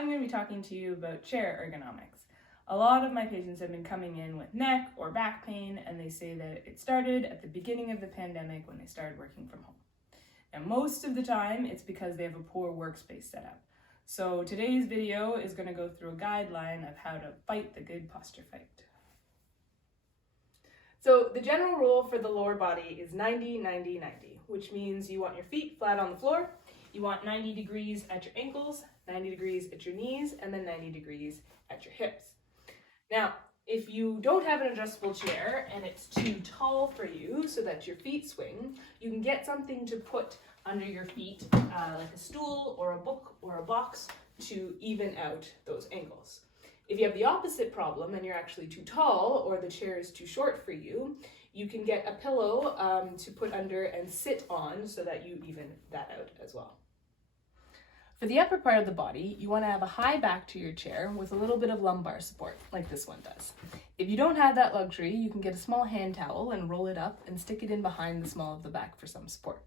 I'm going to be talking to you about chair ergonomics. A lot of my patients have been coming in with neck or back pain, and they say that it started at the beginning of the pandemic when they started working from home. And most of the time, it's because they have a poor workspace setup. So today's video is going to go through a guideline of how to fight the good posture fight. So the general rule for the lower body is 90-90-90, which means you want your feet flat on the floor, you want 90 degrees at your ankles, 90 degrees at your knees, and then 90 degrees at your hips. Now, if you don't have an adjustable chair and it's too tall for you so that your feet swing, you can get something to put under your feet, like a stool or a book or a box, to even out those angles. If you have the opposite problem and you're actually too tall or the chair is too short for you, you can get a pillow to put under and sit on so that you even that out as well. For the upper part of the body, you want to have a high back to your chair with a little bit of lumbar support, like this one does. If you don't have that luxury, you can get a small hand towel and roll it up and stick it in behind the small of the back for some support.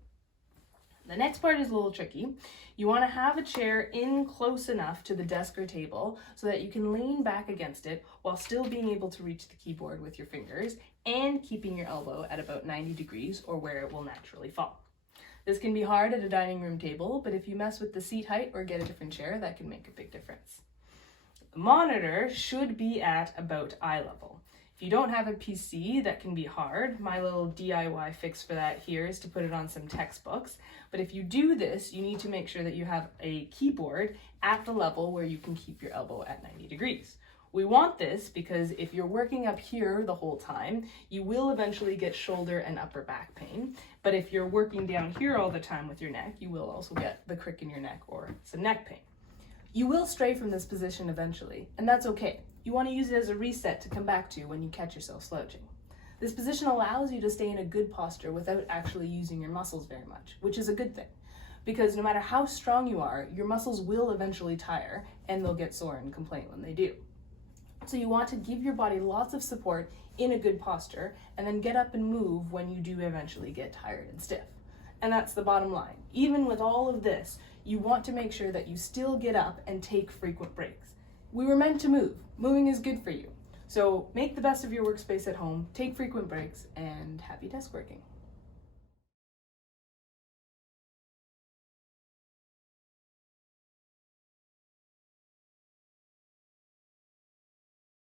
The next part is a little tricky. You want to have a chair in close enough to the desk or table so that you can lean back against it while still being able to reach the keyboard with your fingers and keeping your elbow at about 90 degrees or where it will naturally fall. This can be hard at a dining room table, but if you mess with the seat height or get a different chair, that can make a big difference. The monitor should be at about eye level. If you don't have a PC, that can be hard. My little DIY fix for that here is to put it on some textbooks. But if you do this, you need to make sure that you have a keyboard at the level where you can keep your elbow at 90 degrees. We want this because if you're working up here the whole time, you will eventually get shoulder and upper back pain. But if you're working down here all the time with your neck, you will also get the crick in your neck or some neck pain. You will stray from this position eventually, and that's okay. You want to use it as a reset to come back to when you catch yourself slouching. This position allows you to stay in a good posture without actually using your muscles very much, which is a good thing. Because no matter how strong you are, your muscles will eventually tire and they'll get sore and complain when they do. So you want to give your body lots of support in a good posture and then get up and move when you do eventually get tired and stiff. And that's the bottom line. Even with all of this, you want to make sure that you still get up and take frequent breaks. We were meant to move. Moving is good for you. So make the best of your workspace at home, take frequent breaks, and happy desk working.